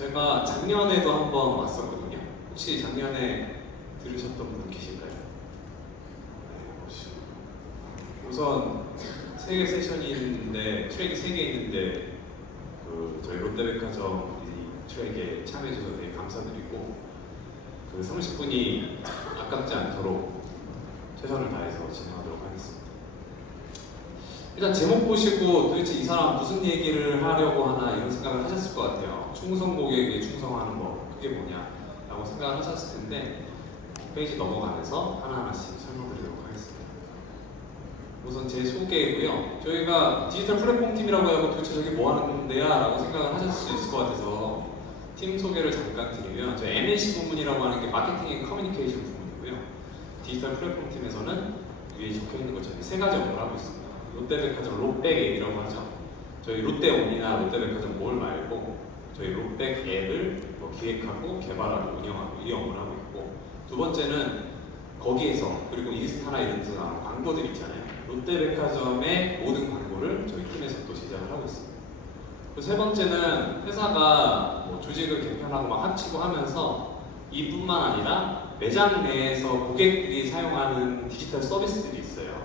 제가 작년에도 한번 왔었거든요. 혹시 작년에 들으셨던 분 계실까요? 네, 혹시 우선 3개 세션이 있는데 트랙이 3개 있는데 저희 롯데백화점 이 트랙에 참여해주셔서 되게 감사드리고 30분이 아깝지 않도록 최선을 다해서 진행하도록 하겠습니다. 일단 제목 보시고 도대체 이 사람 무슨 얘기를 하려고 하나 이런 생각을 하셨을 것 같아요. 충성 고객에게 충성하는 거 그게 뭐냐 라고 생각을 하셨을 텐데 페이지 넘어가면서 하나하나씩 설명드리도록 하겠습니다. 우선 제 소개이고요. 저희가 디지털 플랫폼 팀이라고 하고 도대체 저게 뭐 하는 데야? 라고 생각을 하실 수 있을 것 같아서 팀 소개를 잠깐 드리면 저희 MLC 부문이라고 하는 게 마케팅 앤 커뮤니케이션 부문이고요. 디지털 플랫폼 팀에서는 위에 적혀있는 것처럼 3가지 업무를 하고 있습니다. 롯데백화점 롯백 앱이라고 하죠. 저희 롯데온이나 롯데백화점 몰 말고 저희 롯백 앱을 기획하고 개발하고 운영하고 이 업무를 하고 있고, 두 번째는 거기에서 그리고 인스타나 이런 데서 나오는 광고들 있잖아요. 롯데백화점의 모든 광고를 저희 팀에서 또 제작을 하고 있습니다. 세 번째는 회사가 조직을 개편하고 막 합치고 하면서 이뿐만 아니라 매장 내에서 고객들이 사용하는 디지털 서비스들이 있어요.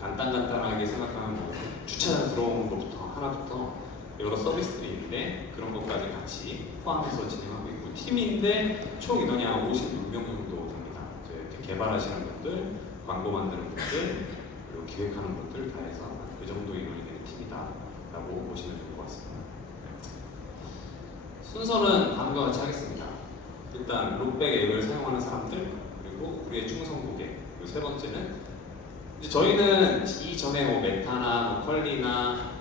간단하게 생각하면 주차장 들어오는 것부터 하나부터 여러 서비스들이 있는데 그런 것까지 같이 포함해서 진행하고 있고, 팀인데 총 인원이 한 56명 정도 됩니다. 이렇게 개발하시는 분들, 광고 만드는 분들, 그리고 기획하는 분들 다 해서 그 정도 인원이 되는 팀이다 라고 보시면 될 것 같습니다. 순서는 다음과 같이 하겠습니다. 일단 롯백 앱을 사용하는 사람들, 그리고 우리의 충성 고객, 그리고 세 번째는 이제 저희는 이전에 메타나 컬리나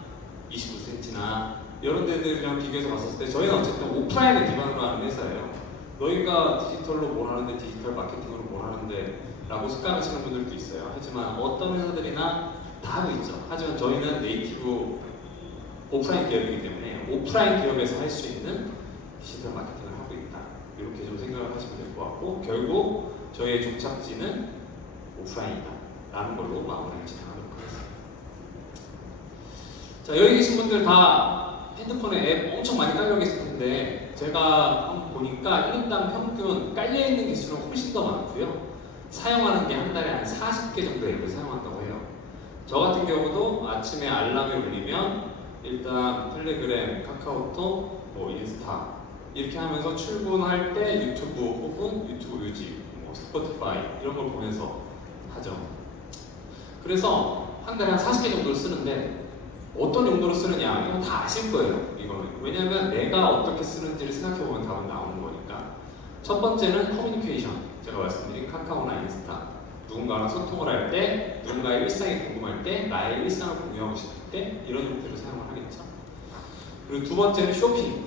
29cm나 이런 데들이랑 비교해서 봤을 때 저희는 어쨌든 오프라인을 기반으로 하는 회사예요. 너희가 디지털로 뭘 하는데, 디지털 마케팅으로 뭘 하는데 라고 생각하시는 분들도 있어요. 하지만 어떤 회사들이나 다 하고 있죠. 하지만 저희는 네이티브 오프라인 기업이기 때문에 오프라인 기업에서 할 수 있는 디지털 마케팅을 하고 있다, 이렇게 좀 생각을 하시면 될 것 같고, 결국 저희의 종착지는 오프라인이다 라는 걸로 마무리를 진행하도록 하겠습니다. 자, 여기 계신 분들 다 핸드폰에 앱 엄청 많이 깔려 계실 텐데 제가 한번 보니까 1인당 평균 깔려있는 개수는 훨씬 더 많고요. 사용하는 게 한 달에 한 40개 정도 앱을 사용한다고 해요. 저 같은 경우도 아침에 알람이 울리면 일단 텔레그램, 카카오톡, 인스타 이렇게 하면서 출근할 때 유튜브 혹은 유튜브 뮤직, 스포티파이 이런 걸 보면서 하죠. 그래서 한 달에 한 40개 정도를 쓰는데 어떤 용도로 쓰느냐 이건 다 아실 거예요. 이거는 왜냐하면 내가 어떻게 쓰는지를 생각해보면 답은 나오는 거니까. 첫 번째는 커뮤니케이션, 제가 말씀드린 카카오나 인스타, 누군가랑 소통을 할 때, 누군가의 일상이 궁금할 때, 나의 일상을 공유하고 싶을 때 이런 형태로 사용을 하겠죠. 그리고 두 번째는 쇼핑.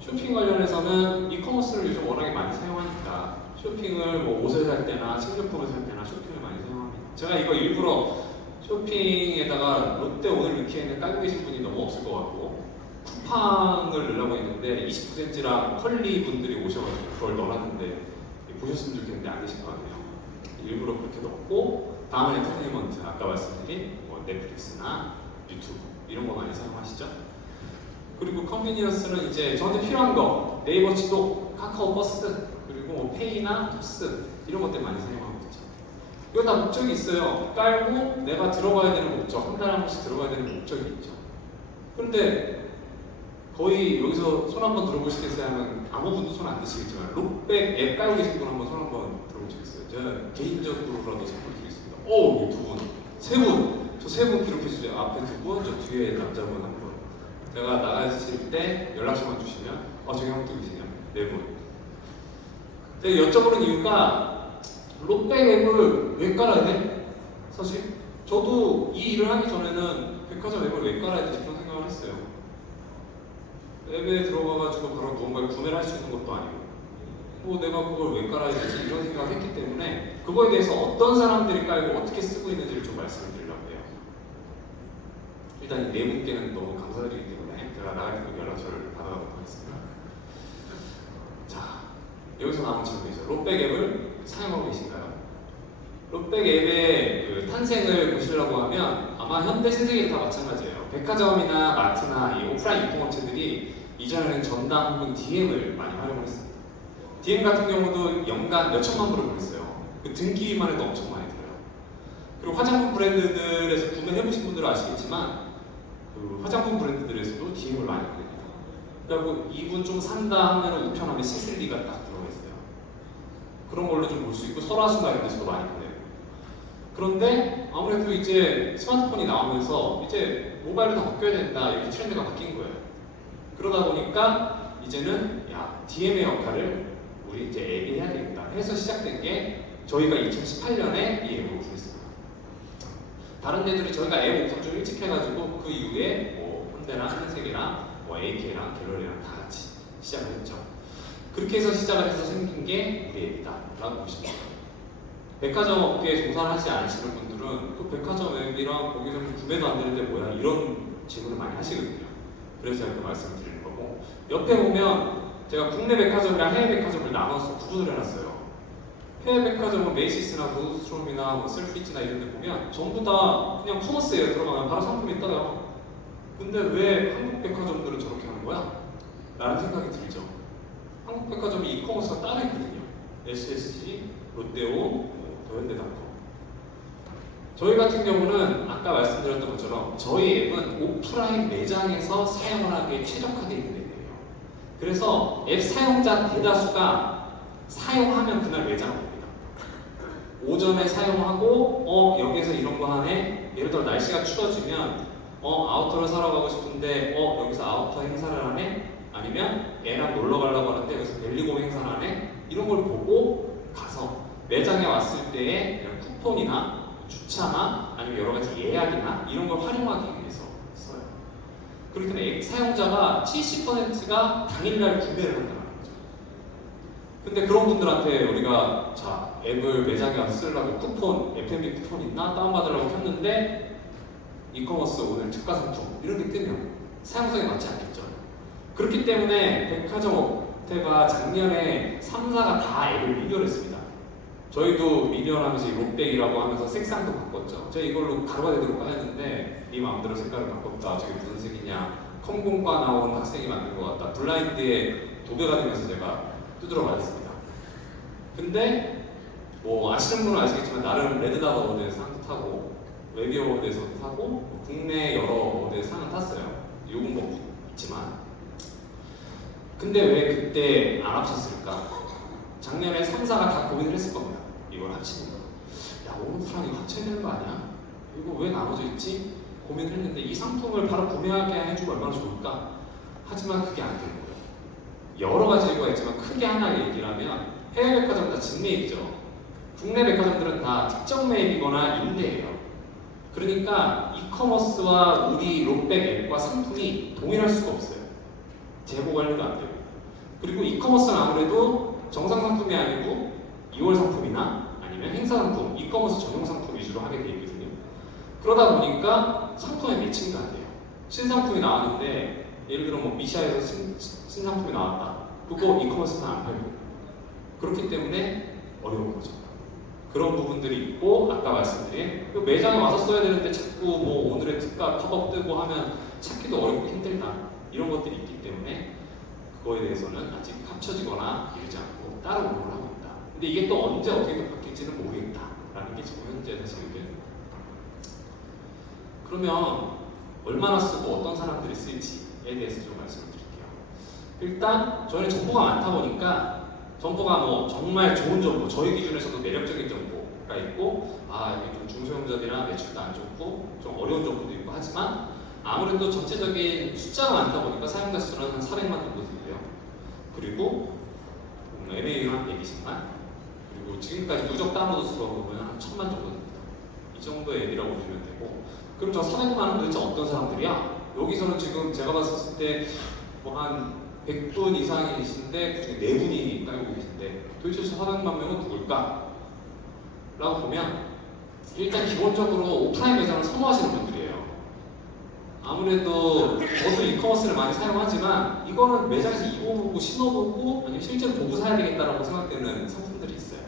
쇼핑 관련해서는 이커머스를 요즘 워낙에 많이 사용하니까 쇼핑을 옷을 살 때나 식료품을 살 때나 쇼핑을 많이 사용합니다. 제가 이거 일부러 쇼핑에다가 롯데 오늘 위키엔드 깔고 계신 분이 너무 없을 것 같고 쿠팡을 넣으려고 했는데 29cm랑 컬리 분들이 오셔가지고 그걸 넣어놨는데 보셨으면 좋겠는데 안 계신 것 같네요. 일부러 그렇게 넣고, 다음에 엔터테인먼트, 아까 말씀드린 넷플릭스나 유튜브 이런 거 많이 사용하시죠? 그리고 컨비니언스는 이제 저한테 필요한 거 네이버 지도, 카카오 버스, 그리고 페이나 토스 이런 것들 많이 사용하고 있죠. 이거 다 목적이 있어요. 깔고 내가 들어가야 되는 목적, 한 달에 한 번씩 들어가야 되는 목적이 있죠. 그런데 거의 여기서 손 한번 들어보시겠어요 하면 아무분도 손 안 드시겠지만 롯백 앱 깔고 계신 분 한번 손 한번 들어보시겠어요? 제가 개인적으로라도 선물 드리겠습니다. 오! 두 분, 세 분! 저 세 분 기록해주세요. 앞에 두 분, 저 뒤에 남자분 한 분. 제가 나가실 때 연락처만 주시면 저기 한 분 계시네요. 네 분. 제가 여쭤보는 이유가 롯백 앱을 왜 깔아야 돼? 사실 저도 이 일을 하기 전에는 백화점 앱을 왜 깔아야 되지 그런 생각을 했어요. 앱에 들어가가지고 바로 무언가를 구매를 할 수 있는 것도 아니고 내가 그걸 왜 깔아야 되지 이런 생각을 했기 때문에 그거에 대해서 어떤 사람들이 깔고 어떻게 쓰고 있는지를 좀 말씀을 드리려고 해요. 일단 이 네 분께는 너무 감사드리기 때문에 제가 나갈 때 연락처를 받아가도록 하겠습니다. 자, 여기서 나온 질문이죠. 롯백 앱을 사용하고 계신가요? 롯백 앱의 탄생을 보시려고 하면 아마 현대 신세계도 다 마찬가지예요. 백화점이나 마트나 이 오프라인 유통업체들이 이 이전에는 전당 혹은 DM을 많이 활용을 했습니다. DM 같은 경우도 연간 몇 천만 불을 보냈어요. 그 등기만 해도 엄청 많이 들어요. 그리고 화장품 브랜드들에서 구매해보신 분들은 아시겠지만 그 화장품 브랜드들에서도 DM을 많이 보냅니다. 그리고 이분 좀 산다 하면 우편함에 시슬리가 딱 들어가 있어요. 그런 걸로 좀 볼 수 있고 설화수나 이런 데서도 많이 보내요. 그런데 아무래도 이제 스마트폰이 나오면서 이제 모바일로 다 바뀌어야 된다 이렇게 트렌드가 바뀐 거예요. 그러다 보니까 이제는 야 DM의 역할을 우리 이제 앱이 해야 되겠다 해서 시작된 게 저희가 2018년에 이 앱을 오픈했습니다. 다른 데들이 저희가 앱 오픈 좀 일찍 해가지고 그 이후에 뭐 현대랑 한색이랑 뭐 AK랑 갤러리랑 다 같이 시작을 했죠. 그렇게 해서 시작을 해서 생긴 게 우리 앱이다 라고 보시면 돼요. 백화점 업계에 종사를 하지 않으시는 분들은 그 백화점 앱이랑 거기서 구매도 안 되는데 뭐야 이런 질문을 많이 하시거든요. 그래서 제가 그 말씀을 드리는 거고 옆에 보면 제가 국내 백화점이랑 해외 백화점을 나눠서 구분을 해놨어요. 해외 백화점은 메이시스나 노드스트롬이나 뭐 셀피지나 이런 데 보면 전부 다 그냥 커머스에 들어가면 바로 상품이 떠요. 근데 왜 한국 백화점들은 저렇게 하는 거야? 라는 생각이 들죠. 한국 백화점이 이커머스가 따로 있거든요. SSG, 롯데온, 더현대닷컴. 저희 같은 경우는 아까 말씀드렸던 것처럼 저희 앱은 오프라인 매장에서 사용을 하기에 최적화되어 있는 앱이에요. 그래서 앱 사용자 대다수가 사용하면 그날 매장 옵니다. 오전에 사용하고 여기서 이런 거 하네. 예를 들어 날씨가 추워지면 아우터를 사러 가고 싶은데 여기서 아우터 행사를 하네. 아니면 애랑 놀러 가려고 하는데 여기서 벨리곰 행사를 하네. 이런 걸 보고 가서 매장에 왔을 때의 쿠폰이나 주차나 아니면 여러 가지 예약이나 이런 걸 활용하기 위해서 써요. 그렇기 때문에 앱 사용자가 70%가 당일날 구매를 한다는 거죠. 근데 그런 분들한테 우리가 자 앱을 매장에 가서 쓰려고 쿠폰, F&B 쿠폰 있나? 다운받으려고 켰는데 이커머스 오늘 특가 상품 이런 게 뜨면 사용성에 맞지 않겠죠. 그렇기 때문에 백화점 업체가 작년에 3사가 다 앱을 리뉴얼했습니다. 저희도 리뉴얼하면서 롯백이라고 하면서 색상도 바꿨죠. 제가 이걸로 가루가 되도록 하였는데 네 마음대로 색깔을 바꿨다. 저게 무슨 색이냐. 컴공과 나온 학생이 만든 것 같다. 블라인드에 도배가 되면서 제가 두드러 맞았습니다. 근데 뭐 아시는 분은 아시겠지만 나름 레드닷 어워드에서 상도 타고 웨비 어워드에서도 타고 국내 여러 어워드에서 상을 탔어요. 요금 뭐 있지만 근데 왜 그때 안 합쳤을까? 작년에 3사가 다 고민을 했을 겁니다. 이걸 합치는 거. 야, 오른프랑 이거 합쳐야 되는 거 아니야? 이거 왜 나눠져 있지? 고민을 했는데 이 상품을 바로 구매하게 해주면 얼마나 좋을까? 하지만 그게 안 되는 거예요. 여러 가지 이유가 있지만 크게 하나 얘기를 하면 해외 백화점 다 직매입이죠. 국내 백화점들은 다 특정 매입이거나 임대예요. 그러니까 이커머스와 우리 롯백 앱과 상품이 동일할 수가 없어요. 재고 관리도 안 되고. 그리고 이커머스는 아무래도 정상 상품이 아니고 2월 상품이나 아니면 행사 상품, 이커머스 전용 상품 위주로 하게 돼 있거든요. 그러다 보니까 상품의 매칭도 안 돼요. 신상품이 나왔는데 예를 들어 뭐 미샤에서 신상품이 나왔다. 그거 이커머스는 안 팔고. 그렇기 때문에 어려운 거죠. 그런 부분들이 있고 아까 말씀드린 매장에 와서 써야 되는데 자꾸 뭐 오늘의 특가 팝업 뜨고 하면 찾기도 어렵고 힘들다. 이런 것들이 있기 때문에 그거에 대해서는 아직 합쳐지거나 이르지 않고 따로 운영을 하고 있다. 근데 이게 또 언제 어떻게 또 바뀔지는 모르겠다라는 게 지금 현재 사실 의견입니다. 그러면 얼마나 쓰고 어떤 사람들이 쓸지에 대해서 좀 말씀을 드릴게요. 일단 저희는 정보가 많다 보니까 정보가 뭐 정말 좋은 정보, 저희 기준에서도 매력적인 정보가 있고 이게 좀 중소형점이나 매출도 안 좋고 좀 어려운 정보도 있고 하지만 아무래도 전체적인 숫자가 많다 보니까 사용자 수는 한 400만 정도 되고요. 그리고 MAU는 한 120만 그리고 지금까지 누적 다운로드 수가 보면 한 1000만 정도 됩니다. 이 정도의 앱이라고 보시면 되고 그럼 저 400만은 도대체 어떤 사람들이야? 여기서는 지금 제가 봤을 때 뭐 한 100분 이상이신데 그중에 4분이 깔고 계신데 도대체 400만 명은 누굴까? 라고 보면 일단 기본적으로 오프라인 매장을 선호하시는 분들이에요. 아무래도 저도 이커머스를 많이 사용하지만 이거는 매장에서 입어보고 신어보고 아니면 실제로 보고 사야 되겠다라고 생각되는 상품들이 있어요.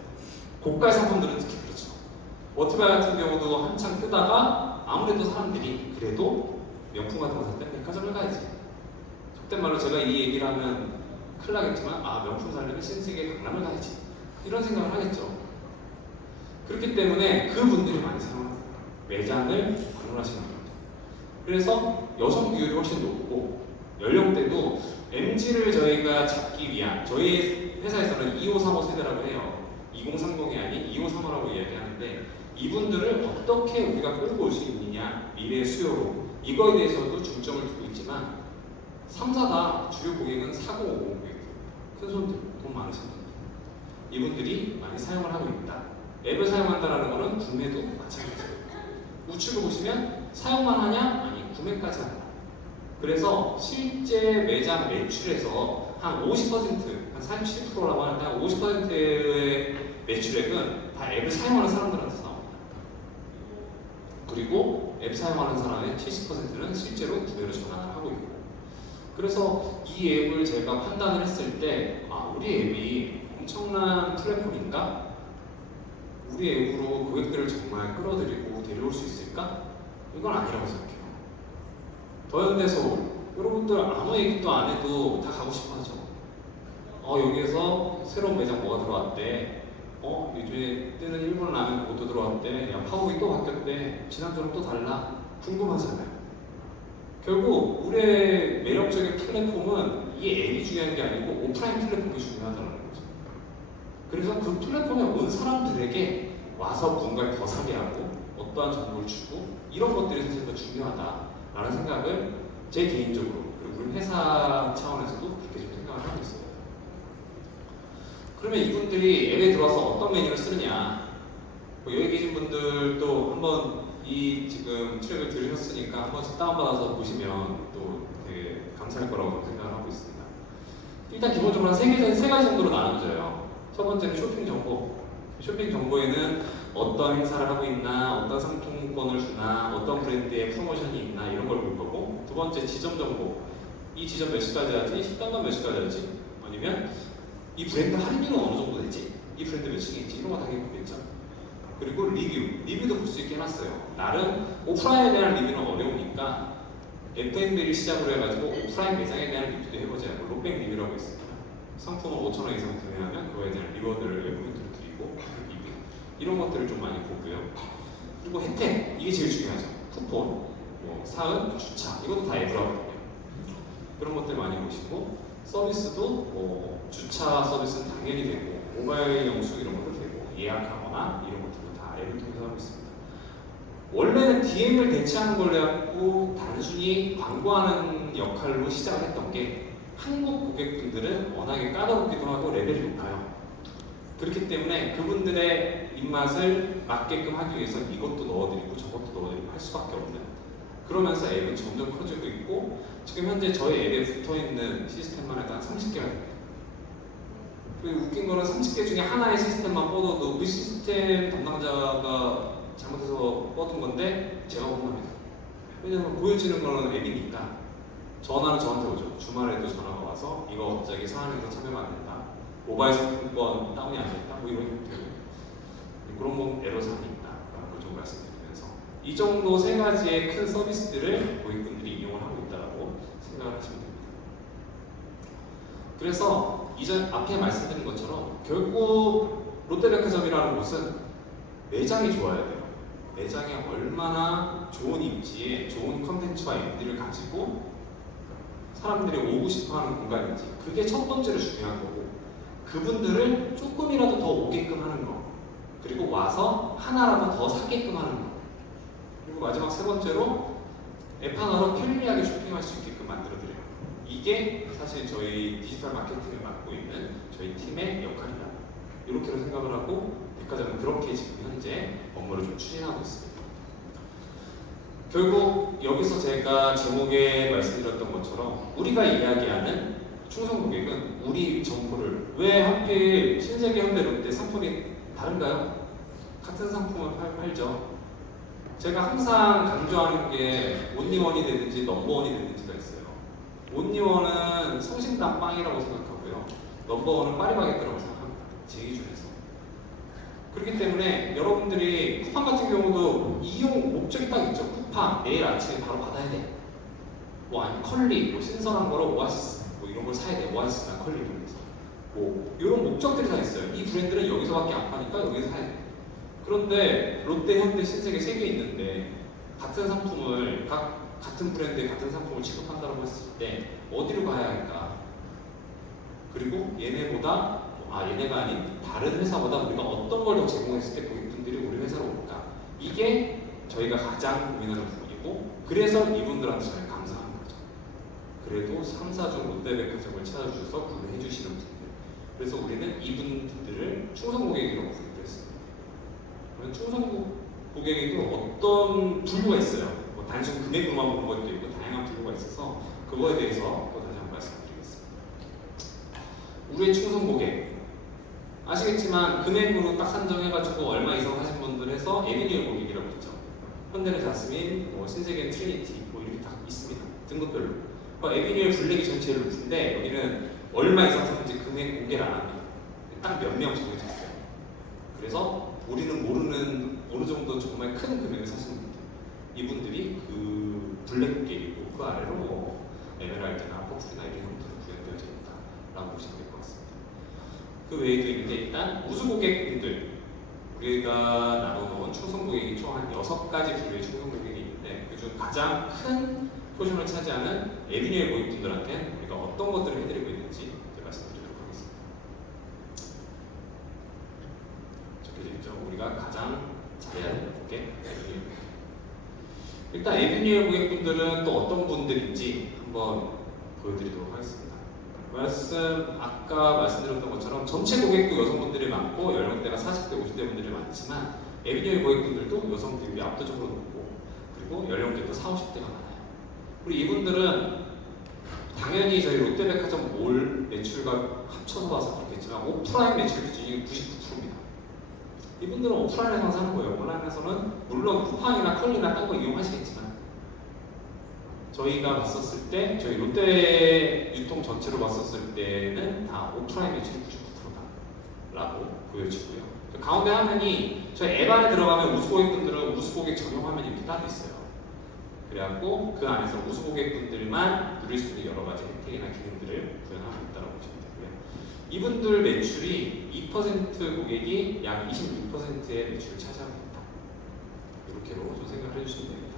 고가의 상품들은 특히 그렇죠. 워트바이 같은 경우도 한창 뜨다가 아무래도 사람들이 그래도 명품 같은 거 살 때 백화점을 가야지 그때 말로 제가 이 얘기를 하면 큰일 나겠지만 아 명품 사려면 신세계 강남을 가야지 이런 생각을 하겠죠. 그렇기 때문에 그분들이 많이 사용합니다. 매장을 방문하시는 분들. 그래서 여성 비율이 훨씬 높고 연령대도 MZ를 저희가 잡기 위한 저희 회사에서는 2535 세대라고 해요. 2030이 아닌 2535라고 이야기하는데 이분들을 어떻게 우리가 끌고 올 수 있느냐 미래의 수요로 이거에 대해서도 중점을 두고 있지만 3, 4다 주요 고객은 40, 50 고객들 큰 손들, 돈 많으신 분들 이분들이 많이 사용을 하고 있다. 앱을 사용한다는 것은 구매도 마찬가지예요. 우측을 보시면 사용만 하냐? 아니 구매까지 한다. 그래서 실제 매장 매출에서 한 50%, 한 37%라고 하는데 한 50%의 매출액은 다 앱을 사용하는 사람들한테서 나옵니다. 그리고 앱 사용하는 사람의 70%는 실제로 구매로 전환을 하고 있고 그래서 이 앱을 제가 판단을 했을 때 아, 우리 앱이 엄청난 플랫폼인가? 우리 앱으로 고객들을 정말 끌어들이고 데려올 수 있을까? 이건 아니라고 생각해요. 더현대서울 여러분들 아무 얘기도 안 해도 다 가고 싶어 하죠. 여기에서 새로운 매장 뭐가 들어왔대. 요즘에 뜨는 일본 라면 그것도 들어왔대. 야 파워이 또 바뀌었대. 지난주랑 또 달라. 궁금하잖아요. 결국 우리의 매력적인 플랫폼은 이 앱이 중요한 게 아니고 오프라인 플랫폼이 중요하다는 거죠. 그래서 그 플랫폼에 온 사람들에게 와서 뭔가를 더 사게 하고 어떠한 정보를 주고 이런 것들이 사실 더 중요하다라는 생각을 제 개인적으로 그리고 우리 회사 차원에서도 그렇게 좀 생각을 하고 있어요. 그러면 이분들이 앱에 들어와서 어떤 메뉴를 쓰느냐 여기 계신 분들도 한번 이 지금 트랙을 들으셨으니까 한 번씩 다운받아서 보시면 또 되게 감사할 거라고 생각을 하고 있습니다. 일단 기본적으로 한 세 가지 정도로 나눠져요. 첫 번째는 쇼핑 정보. 쇼핑 정보에는 어떤 행사를 하고 있나, 어떤 상품권을 주나, 어떤 브랜드의 프로모션이 있나 이런 걸 볼 거고 두 번째 지점 정보. 이 지점 몇 시까지 하지? 식당만 몇 시까지 하지? 아니면 이 브랜드 할인율은 어느 정도 되지? 이 브랜드 몇 층에 있지? 이런 거 당연히 보겠죠. 그리고 리뷰도 볼 수 있게 해놨어요. 나름 오프라인에 대한 리뷰는 어려우니까 F&B를 시작으로 해가지고 오프라인 매장에 대한 리뷰도 해보자고 롯백 리뷰라고 있습니다. 상품을 5,000원 이상 구매하면 그거에 대한 리워드를 외부인들로 드리고 리뷰 이런 것들을 좀 많이 보고요. 그리고 혜택 이게 제일 중요하죠. 쿠폰, 사은, 주차 이것도 다 앱으로 하거든요. 그런 것들 많이 보시고 서비스도 주차 서비스는 당연히 되고 모바일 영수 이런 것도 되고 예약하거나 이런 것들도 다 앱을 통해서 하고 있습니다. 원래는 DM을 대체하는 걸로 해갖고 단순히 광고하는 역할로 시작을 했던 게 한국 고객분들은 워낙에 까다롭기도 하고 레벨이 높아요. 그렇기 때문에 그분들의 입맛을 맞게끔 하기 위해서 이것도 넣어드리고 저것도 넣어드리고 할 수밖에 없는 그러면서 앱은 점점 커지고 있고 지금 현재 저희 앱에 붙어있는 시스템만 해도 한 30개가 됩니다. 그리고 웃긴 거는 30개 중에 하나의 시스템만 뻗어도 그 시스템 담당자가 잘못해서 뻗은 건데 제가 혼납니다. 왜냐면 보여지는 거는 앱이니까 전화는 저한테 오죠. 주말에도 전화가 와서 이거 갑자기 사안에서 참여가 안 된다. 모바일 상품권 다운이 안 됐다. 뭐 이런 형태로 그런 건 에러사항이 있다라는 걸 좀 말씀드리면서 이 정도 세 가지의 큰 서비스들을 고객분들이 이용을 하고 있다고 생각을 하시면 됩니다. 그래서 이전 앞에 말씀드린 것처럼 결국 롯데백화점이라는 곳은 매장이 좋아야 돼요. 매장에 얼마나 좋은 입지에 좋은 컨텐츠와 앱들을 가지고 사람들이 오고 싶어하는 공간인지 그게 첫 번째로 중요한 거고 그분들을 조금이라도 더 오게끔 하는 거 그리고 와서 하나라도 더 사게끔 하는 거 그리고 마지막 세 번째로 앱 하나로 편리하게 쇼핑할 수 있게끔 만들어드려요. 이게 사실 저희 디지털 마케팅을 맡고 있는 저희 팀의 역할이다. 이렇게 생각을 하고 백화점은 그렇게 지금 현재 업무를 좀 추진하고 있습니다. 결국 여기서 제가 제목에 말씀드렸던 것처럼 우리가 이야기하는 충성 고객은 우리 정보를 왜 하필 신세계 현대 롯데 상품이 다른가요? 같은 상품을 팔죠. 제가 항상 강조하는 게 온리원이 되든지 넘버원이 되든지가 있어요. 온리원은 성심당 빵이라고 생각하고요. 넘버원은 파리바게뜨라고 생각합니다. 제 기준에서. 그렇기 때문에 여러분들이 쿠팡 같은 경우도 이용 목적이 딱 있죠. 쿠팡 내일 아침에 바로 받아야 돼. 뭐 아니 컬리, 뭐 신선한 거로 오아시스, 뭐 이런 걸 사야 돼. 오아시스나 컬리 이런 데서. 뭐 이런 목적들이 다 있어요. 이 브랜드는 여기서밖에 안 파니까 여기서 사야 돼. 그런데 롯데, 현대, 신세계 3개 있는데 같은 상품을 같은 브랜드의 같은 상품을 취급한다고 했을 때 어디로 가야 할까? 그리고 얘네가 아닌 다른 회사보다 우리가 어떤 걸 더 제공했을 때 고객분들이 우리 회사로 올까? 이게 저희가 가장 고민하는 부분이고, 그래서 이분들한테 저는 감사한 거죠. 그래도 3, 4주 롯데백화점을 찾아주셔서 구매해 주시는 분들, 그래서 우리는 이분들을 충성 고객이라고 부르기로 했습니다. 그러면 충성 고객에도 어떤 분류가 있어요. 뭐 단순 금액으로만 보는 것도 있고 다양한 분류가 있어서 그거에 대해서 또 다시 한번 말씀드리겠습니다. 우리의 충성 고객 아시겠지만 금액으로 딱 산정해가지고 얼마 이상 하신 분들 해서 에비뉴얼 고객이라고 있죠. 현대는 자스민, 뭐 신세계는 트리니티, 뭐 이렇게 다 있습니다. 등급별로. 에비뉴얼 블랙이 전체를 높은데 여기는 얼마 이상 샀는지 금액 공개를 안 합니다. 딱 몇 명 정해져 있어요. 그래서 우리는 모르는 어느 정도 정말 큰 금액을 사시는 분들, 이분들이 그 블랙 고객이고 그 아래로 뭐 에메랄드나 퍼플이나 이런 형태로 구현되어져 있다라고 보시면 될 것 같습니다. 그 외에도 있는데 일단 우수 고객분들, 우리가 나눠놓은 충성 고객이 총 한 6가지 분류의 충성 고객이 있는데 그중 가장 큰 포션을 차지하는 에비뉴얼 고객분들한테는 우리가 어떤 것들을 해드리고 있는지 말씀드리도록 하겠습니다. 적혀져 있죠. 우리가 가장 잘해야 되는 고객, 에비뉴얼 고객. 일단 에비뉴얼 고객분들은 또 어떤 분들인지 한번 보여드리도록 하겠습니다. 아까 말씀드렸던 것처럼 전체 고객도 여성분들이 많고 연령대가 40대, 50대 분들이 많지만 에비뉴얼 고객분들도 여성 비율이 압도적으로 높고 그리고 연령대도 40, 50대가 많아요. 그리고 이분들은 당연히 저희 롯데백화점 몰 매출과 합쳐서 봐서 그렇겠지만 오프라인 매출 기준이 99%입니다. 이분들은 오프라인에서 사는 거예요. 온라인에서는 물론 쿠팡이나 컬리나 딴 거 이용하시겠지만 저희가 봤었을 때 저희 롯데 유통 전체로 봤었을 때는 다 오프라인 매출이 99%다라고 보여지고요. 가운데 화면이 저희 앱 안에 들어가면 우수 고객분들은 우수 고객 전용 화면이 이렇게 따로 있어요. 그래갖고 그 안에서 우수 고객분들만 누릴 수 있는 여러 가지 혜택이나 기능들을 구현하고 있다고 보시면 되고요. 이분들 매출이 2% 고객이 약 26%의 매출을 차지하고 있다. 이렇게로 좀 생각을 해주시면 됩니다.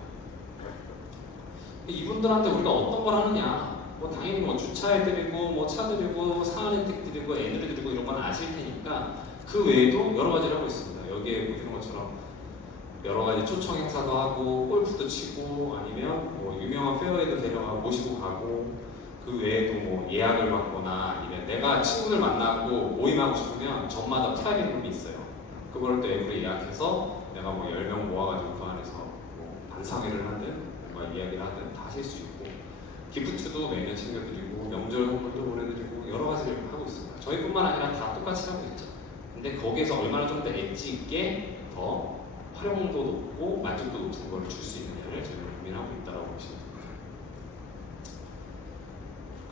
이분들한테 우리가 어떤 걸 하느냐? 뭐 당연히 뭐 주차해드리고, 뭐 차드리고, 상한 혜택 드리고, 애누리 드리고 이런 건 아실 테니까 그 외에도 여러 가지를 하고 있습니다. 여기에 보시는 것처럼 여러 가지 초청 행사도 하고, 골프도 치고, 아니면 뭐 유명한 페어에도 데려가 모시고 가고, 그 외에도 뭐 예약을 받거나 아니면 내가 친구들 만나고 모임하고 싶으면 전마다 프라이빗 룸이 있어요. 그걸 또 앱으로 예약해서 내가 뭐 10명 모아가지고 그 안에서 뭐 반상회를 하든 뭔가 이야기를 하든 다 하실 수 있고, 기프트도 매년 챙겨드리고 명절 선물도 보내드리고 여러 가지를 하고 있습니다. 저희뿐만 아니라 다 똑같이 하고 있죠. 근데 거기에서 얼마나 좀 더 엣지 있게 더 활용도 높고 만족도 높은 걸 줄 수 있느냐를 저희가 고민하고 있다고 보시면 됩니다.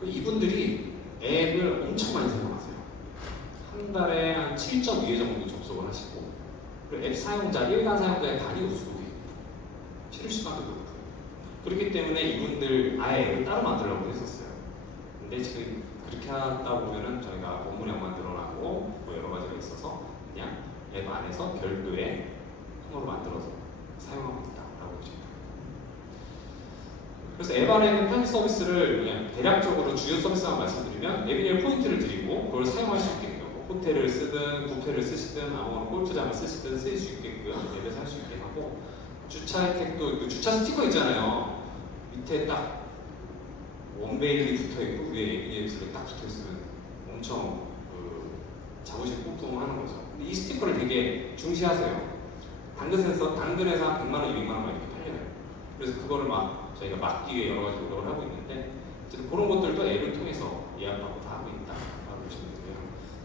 이분들이 앱을 엄청 많이 사용하세요. 한 달에 한 7.2회 정도 접속을 하시고, 그리고 앱 사용자, 일간 사용자의 반이 우수고객입니다. 필요 시간도 높고. 그렇기 때문에 이분들 아예 앱을 따로 만들려고 했었어요. 근데 지금 그렇게 하다 보면은 저희가 업무량만 늘어나고 뭐 여러 가지가 있어서 그냥 앱 안에서 별도의 통으로 만들어서 사용하고 있다라고 보시면 됩니다. 그래서 앱 안에 있는 편의 서비스를 그냥 대략적으로 주요 서비스만 말씀드리면 에비뉴얼 포인트를 드리고 그걸 사용할 수 있게끔 호텔을 쓰든 부페를 쓰시든 아무거나 골프장을 쓰시든 쓸 수 있게끔 앱에서 할 수 있게 하고, 주차 혜택도 그 주차 스티커 있잖아요. 밑에 딱 원베일이 붙어있고 위에 에비뉴얼 블랙 딱 붙어있으면 엄청 자부심 뿜뿜하는 거죠. 근데 이 스티커를 되게 중시하세요. 당근에서 한 100만 원, 200만 원만 이렇게 팔려요. 그래서 그거를 막 저희가 막기 위해 여러 가지 노력을 하고 있는데 어쨌든 그런 것들도 앱을 통해서 예약받고 다 하고 있다라고 보시면 되고요.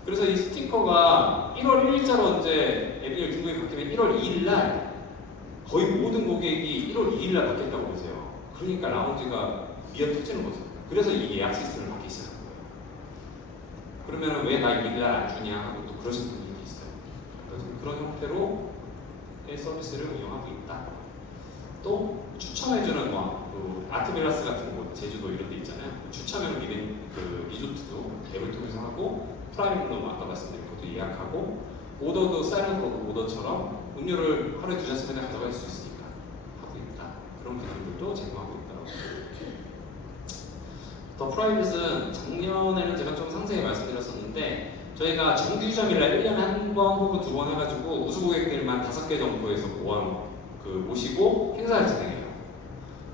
그래서 이 스티커가 1월 1일자로 이제 에비뉴얼 등급이 바뀌면 1월 2일날 거의 모든 고객이 1월 2일날 바뀌었다고 보세요. 그러니까 라운지가 미어 터지는 거죠. 그래서 이 예약 시스템을 바뀌기 시작한 거예요. 그러면 왜 나 2일날 안 주냐 하고 또 그러신 분들이 있어요. 그래서 그런 형태로 서비스를 운영하고 있다. 또 추천해주는 뭐 또 아트빌라스 같은 곳, 제주도 이런 데 있잖아요. 추천형 리조트도 앱을 통해서 하고 프라이빗룸 아까 말씀드린 것도 예약하고 오더도 사이렌 오더처럼 음료를 하루에 2잔씩이나 가져갈 수 있으니까 하고 있다. 그런 기능들도 제공하고 있다고. 더 프라이빗은 작년에는 제가 좀 상세히 말씀드렸었는데 저희가 정규점이라 1년에 한 번 혹은 2번 해가지고 우수 고객들만 5개 정도에서 모시고 행사를 진행해요.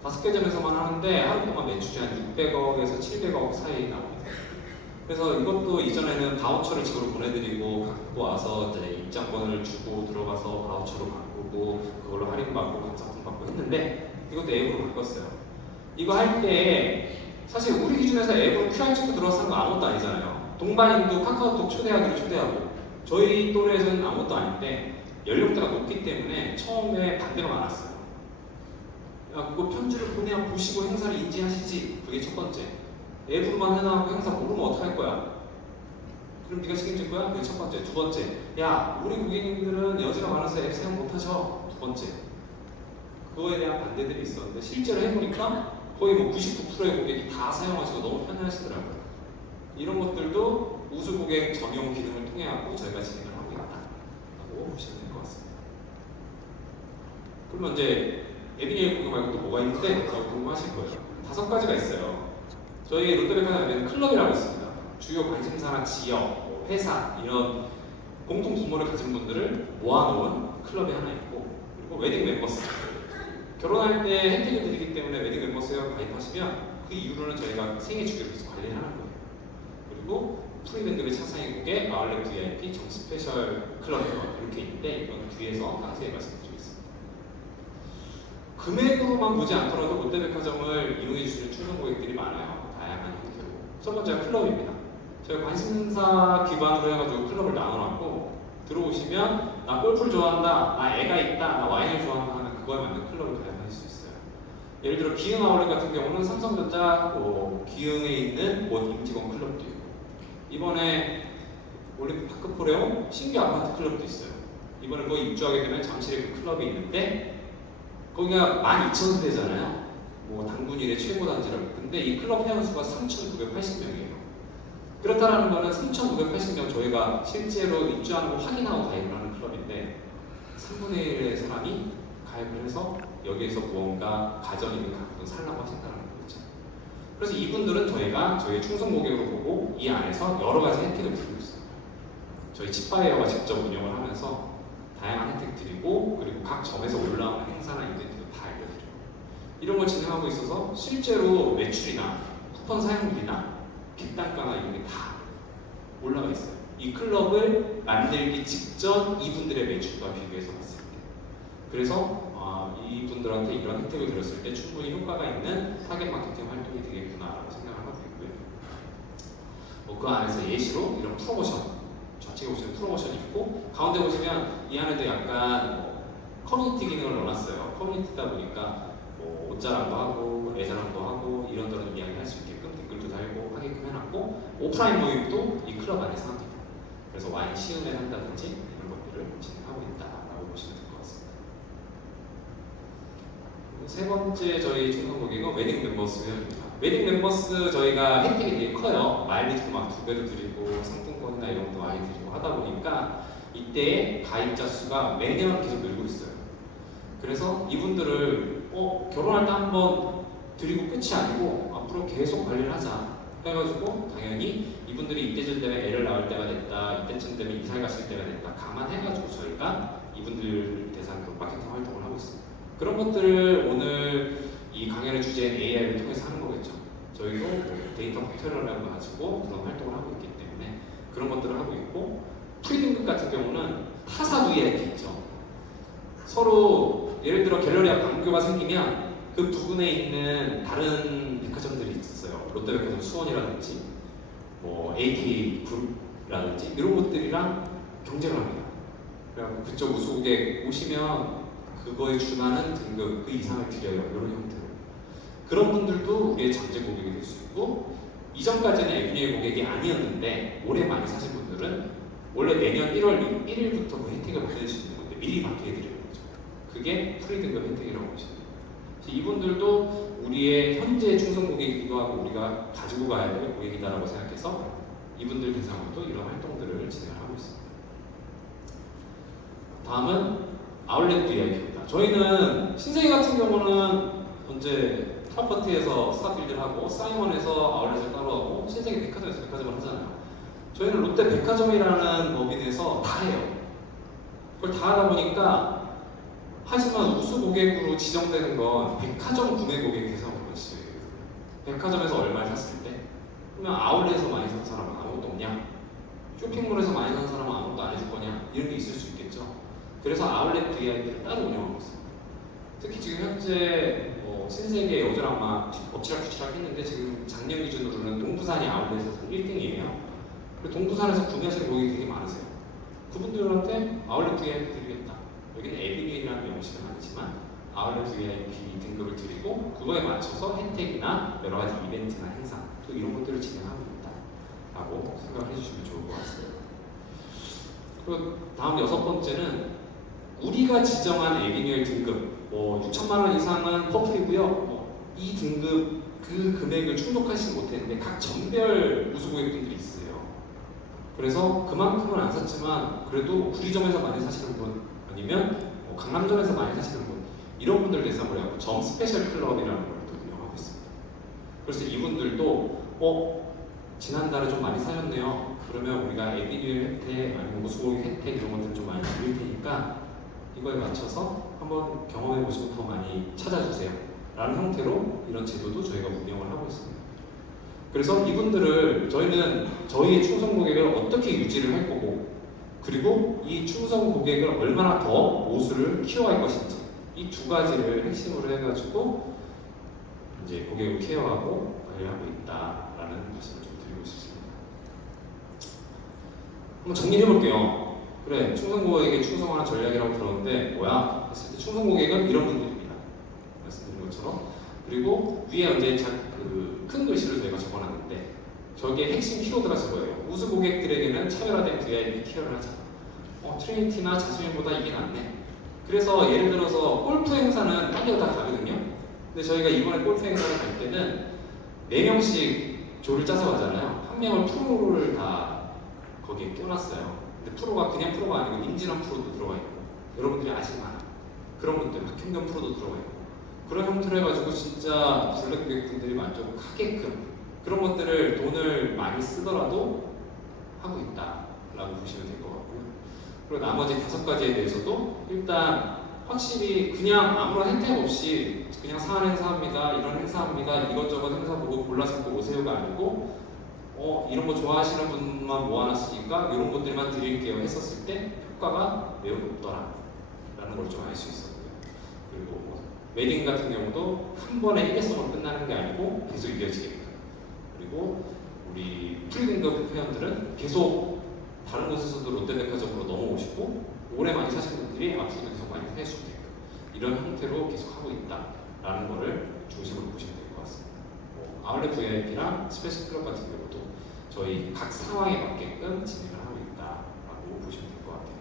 5개 점에서만 하는데 하루 동안 매출이 한 600억에서 700억 사이 나옵니다. 그래서 이것도 이전에는 바우처를 집으로 보내드리고 갖고 와서 이제 입장권을 주고 들어가서 바우처로 바꾸고 그걸로 할인받고 감사품 받고 했는데 이것도 앱으로 바꿨어요. 이거 할 때 사실 우리 기준에서 앱으로 QR 찍고 들어가서 하는 거 아무것도 아니잖아요. 동반인도 카카오톡 초대하기로 초대하고 저희 또래에서는 아무것도 아닌데 연령대가 높기 때문에 처음에 반대가 많았어요. 야, 그거 편지를 보내야 보시고 행사를 인지하시지. 그게 첫 번째. 앱으로만 해놔고 행사 모르면 어떡할 거야? 그럼 네가 책임질 거야? 그게 첫 번째. 두 번째. 야, 우리 고객님들은 연세가 많아서 앱 사용 못하셔. 두 번째. 그거에 대한 반대들이 있었는데 실제로 해보니까 거의 뭐 99%의 고객이 다 사용하시고 너무 편해하시더라고요. 이런 것들도 우수 고객 전용 기능을 통해 갖고 저희가 진행을 하고 있다라고 보시면 될 것 같습니다. 그러면 이제 에비뉴 고객 말고 또 뭐가 있는데 궁금하실 거예요. 5가지가 있어요. 저희 롯데백화점 앱에는 클럽이라고 있습니다. 주요 관심사나 지역, 회사 이런 공통 분모를 가진 분들을 모아놓은 클럽이 하나 있고 그리고 웨딩 멤버스 결혼할 때 혜택을 드리기 때문에 웨딩 멤버스에 가입하시면 그 이후로는 저희가 생애 주기로 계속 관리를 하는 거예요. 그리고 프리밴드의 차상위 고객, 아울렛 VIP, 정 스페셜 클럽 이렇게 있는데 이건 뒤에서 자세히 말씀드리겠습니다. 금액으로만 보지 않더라도 롯데백화점을 이용해 주시는 충성 고객들이 많아요. 다양한 형태로. 첫 번째가 클럽입니다. 저희가 관심사 기반으로 해가지고 클럽을 나눠놨고 들어오시면 나 골프를 좋아한다, 나 애가 있다, 나 와인을 좋아한다 하는 그거에 맞는 클럽을 가입하실 수 있어요. 예를 들어 기흥 아울렛 같은 경우는 삼성전자 기흥에 있는 임직원 클럽도 있고 이번에 올림픽 파크포레온 신규 아파트 클럽도 있어요. 이번에 거기 입주하게 되면 잠실에 그 클럽이 있는데 거기가 12,000세대잖아요. 뭐 당군일의 최고 단지라고. 근데 이 클럽 회원수가 3,980명이에요. 그렇다는 거는 3,980명 저희가 실제로 입주하는 거 확인하고 가입을 하는 클럽인데 3분의 1의 사람이 가입을 해서 여기에서 무언가 가전 있는 가격을 살라고 하신다는 거죠. 그래서 이분들은 저희가 저희 충성 고객으로 보고 이 안에서 여러 가지 혜택을 드리고 있어요. 저희 칩바이어가 직접 운영을 하면서 다양한 혜택 드리고 그리고 각 점에서 올라오는 행사나 이벤트도 다 알려드려요. 이런 걸 진행하고 있어서 실제로 매출이나 쿠폰 사용률이나 객단가나 이런 게 다 올라가 있어요. 이 클럽을 만들기 직전 이분들의 매출과 비교해서 봤을 때. 그래서 이분들한테 이런 혜택을 드렸을 때 충분히 효과가 있는 타겟 마케팅 활동이 되겠구나라고 생각을 하고 있고요. 그 안에서 예시로 이런 프로모션, 좌측에 보시면 프로모션이 있고 가운데 보시면 이 안에도 약간 커뮤니티 기능을 넣어놨어요. 커뮤니티다 보니까 옷자랑도 하고 애자랑도 하고 이런저런 이야기 할 수 있게끔 댓글도 달고 하게끔 해놨고 오프라인 모임도 이 클럽 안에서 합니다. 그래서 와인 시음회 한다든지 이런 것들을 진행하고 있다라고 보시면 될 것 같습니다. 세 번째 저희 충성 고객은 웨딩 멤버스입니다. 웨딩 멤버스 저희가 혜택이 되게 커요. 마일리지도 막 2배도 드리고 상품권이나 이런 것도 많이 드리고 하다 보니까 이때 가입자 수가 매년 계속 늘고 있어요. 그래서 이분들을 결혼할 때 한번 드리고 끝이 아니고 앞으로 계속 관리를 하자 해가지고 당연히 이분들이 이때쯤 되면 애를 낳을 때가 됐다, 이때쯤 되면 이사를 갔을 때가 됐다 감안해가지고 저희가 이분들 대상으로 마케팅 활동을 하고 있습니다. 그런 것들을 오늘 이 강연의 주제인 AI를 통해서 하는 거겠죠. 저희도 데이터 포털을 가지고 그런 활동을 하고 있기 때문에 그런 것들을 하고 있고 프리등급 같은 경우는 타사 VIP 있죠. 서로 예를 들어 갤러리아 광교가 생기면 그 부근에 있는 다른 백화점들이 있었어요. 롯데백화점 수원이라든지 뭐 AK 그룹이라든지 이런 것들이랑 경쟁을 합니다. 그래서 그쪽 우수고객 오시면 그거에 준하는 등급 그 이상을 드려요. 이런 형태로. 그런 분들도 우리의 잠재 고객이 될 수 있고 이전까지는 에비뉴의 고객이 아니었는데 올해 많이 사신 분들은 원래 내년 1월 1일부터 그 혜택을 받을 수 있는 건데 미리 받게 해드리는 거죠. 그게 프리 등급 혜택이라고 보시면 돼요. 이분들도 우리의 현재 충성 고객이기도 하고 우리가 가지고 가야 될 고객이다라고 생각해서 이분들 대상으로도 이런 활동들을 진행하고 있습니다. 다음은 아울렛 VIP입니다. 저희는 신세계 같은 경우는 현재 프로퍼티에서 스타필드를 하고 사이먼에서 아울렛을 따로 하고 신세계 백화점에서 백화점을 하잖아요. 저희는 롯데 백화점이라는 법인에서 다 해요. 그걸 다 하다 보니까 하지만 우수 고객으로 지정되는 건 백화점 구매 고객 대상으로만 지정이 되거든요. 백화점에서 얼마를 샀을 때 그러면 아울렛에서 많이 산 사람은 아무것도 없냐? 쇼핑몰에서 많이 산 사람은 아무것도 안 해줄 거냐? 이런 게 있을 수 있겠죠. 그래서 아울렛 VIP를 따로 운영하고 있습니다. 특히 지금 현재 신세계 어제랑마 엎치락뒤치락 했는데 지금 작년 기준으로는 동부산이 아울렛에서 1등이에요. 그리고 동부산에서 구매하시는 고객이 되게 많으세요. 그분들한테 아울렛 VIP 드리겠다. 여기는 에비뉴이라는 명칭은 아니지만 아울렛 VIP 등급을 드리고 그거에 맞춰서 혜택이나 여러 가지 이벤트나 행사 또 이런 것들을 진행하고 있다라고 생각을 해주시면 좋을 것 같습니다. 그리고 다음 6번째는 우리가 지정한 에비뉴얼 등급 6천만 원 이상은 퍼플이고요. 이 등급 그 금액을 충족하지 못했는데 각 점별 우수 고객분들이 있어요. 그래서 그만큼은 안 샀지만 그래도 구리점에서 많이 사시는 분 아니면 강남점에서 많이 사시는 분 이런 분들 대상으로 하고 점 스페셜 클럽이라는 걸 또 운영하고 있습니다. 그래서 이분들도 지난달에 좀 많이 사셨네요. 그러면 우리가 에비뉴얼 혜택 아니면 우수 고객 혜택 이런 것들 좀 많이 드릴 테니까 이거에 맞춰서 한번 경험해 보시고 더 많이 찾아주세요 라는 형태로 이런 제도도 저희가 운영을 하고 있습니다. 그래서 이분들을 저희는 저희의 충성 고객을 어떻게 유지를 할 거고 그리고 이 충성 고객을 얼마나 더 보수를 키워할 것인지 이 두 가지를 핵심으로 해가지고 이제 고객을 케어하고 관리하고 있다라는 말씀을 좀 드리고 싶습니다. 한번 정리해 볼게요. 그래, 충성 고객에게 충성하는 전략이라고 들었는데 뭐야? 했을 때 충성 고객은 이런 분들입니다. 말씀드린 것처럼. 그리고 위에 이제 큰 글씨를 저희가 적어놨는데 저기에 핵심 키워드가 저거예요. 우수 고객들에게는 차별화된 VIP 케어를 하자. 트리니티나 자스민보다 이게 낫네. 그래서 예를 들어서 골프 행사는 빨리 다 가거든요. 근데 저희가 이번에 골프 행사를 갈 때는 4명씩 조를 짜서 가잖아요. 한 명을 프로를 다 거기에 껴놨어요. 근데 프로가 그냥 프로가 아니고 임진환 프로도 들어가 있고 여러분들이 아시면 그런 분들 박현경 프로도 들어가 있고 그런 형태로 해가지고 진짜 블랙 고객분들이 만족하게끔 그런 것들을 돈을 많이 쓰더라도 하고 있다라고 보시면 될 것 같고요. 그리고 나머지 5가지에 대해서도 일단 확실히 그냥 아무런 혜택 없이 그냥 사안 행사합니다 이런 행사합니다 이것저것 행사 보고 골라서 오세요가 아니고 이런 거 좋아하시는 분만 모아놨으니까 이런 분들만 드릴게요 했었을 때 효과가 매우 높더라 라는 걸 좀 알 수 있었고요. 그리고 웨딩 같은 경우도 한 번에 일회성으로 끝나는 게 아니고 계속 이어지게끔 그리고 우리 프리등급 회원들은 계속 다른 곳에서도 롯데백화점으로 넘어오시고 오래 많이 사신 분들이 앞으로도 계속 많이 사주시게끔 이런 형태로 계속 하고 있다라는 거를 중심으로 보시면 될 것 같습니다. 아울렛 VIP랑 스페셜 클럽 같은 경우도 저희 각 상황에 맞게끔 진행을 하고 있다라고 보시면 될 것 같아요.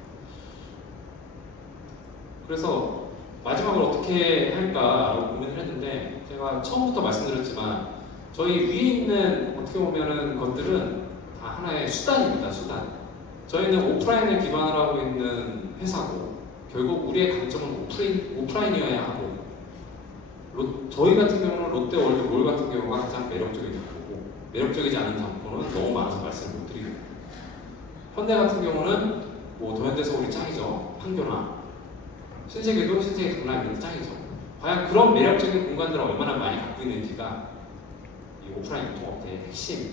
그래서 마지막으로 어떻게 할까라고 고민을 했는데 제가 처음부터 말씀드렸지만 저희 위에 있는 어떻게 보면은 것들은 다 하나의 수단입니다. 수단. 저희는 오프라인을 기반으로 하고 있는 회사고 결국 우리의 강점은 오프라인이어야 하고 저희 같은 경우는 롯데월드몰 같은 경우가 가장 매력적인 상품이고 매력적이지 않은 상품은 너무 많아서 말씀을 못 드리고 현대 같은 경우는 도현대서울이 짱이죠. 판교나 신세계도 신세계 강남이 짱이죠. 과연 그런 매력적인 공간들을 얼마나 많이 갖고 있는지가 이 오프라인 유통업계의 핵심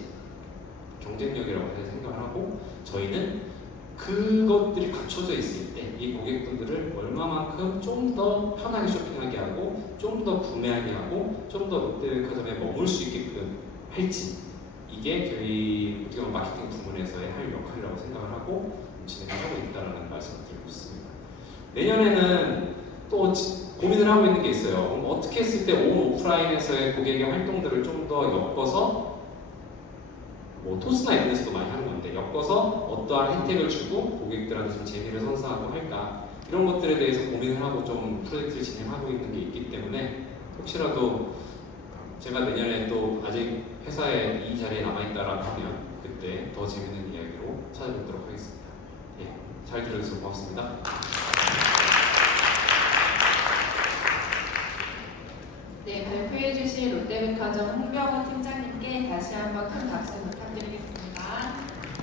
경쟁력이라고 생각을 하고 저희는 그것들이 갖춰져 있을 때 이 고객분들을 얼마만큼 좀 더 편하게 쇼핑하게 하고 좀 더 구매하게 하고 좀 더 롯데백화점에 머물 수 있게끔 할지 이게 저희 어떻게 보면 마케팅 부문에서의 할 역할이라고 생각을 하고 진행을 하고 있다는 말씀을 드리고 있습니다. 내년에는 또 고민을 하고 있는 게 있어요. 어떻게 했을 때 온 오프라인에서의 고객의 활동들을 좀 더 엮어서 토스나 이런 데서도 많이 하는 건데 엮어서 어떠한 혜택을 주고 고객들한테 좀 재미를 선사하고 할까 이런 것들에 대해서 고민을 하고 좀 프로젝트를 진행하고 있는 게 있기 때문에 혹시라도 제가 내년에 또 아직 회사에 이 자리에 남아있다라고 하면 그때 더 재밌는 이야기로 찾아뵙도록 하겠습니다. 예, 잘 들어주셔서 고맙습니다. 네, 발표해주신 롯데백화점 홍병훈 팀장님께 다시 한번 큰 박수 부탁드리겠습니다.